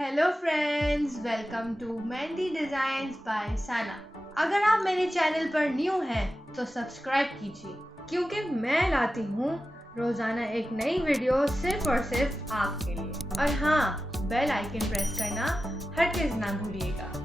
Hello friends, welcome to mehndi designs bye साना। अगर आप मेरे चैनल पर न्यू हैं तो सब्सक्राइब कीजिए, क्योंकि मैं लाती हूँ रोजाना एक नई वीडियो सिर्फ और सिर्फ आपके लिए। और हाँ, बेल आइकन प्रेस करना हरगिज़ ना भूलिएगा।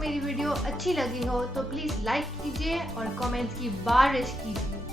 मेरी वीडियो अच्छी लगी हो तो प्लीज़ लाइक कीजिए और कमेंट्स की बारिश कीजिए।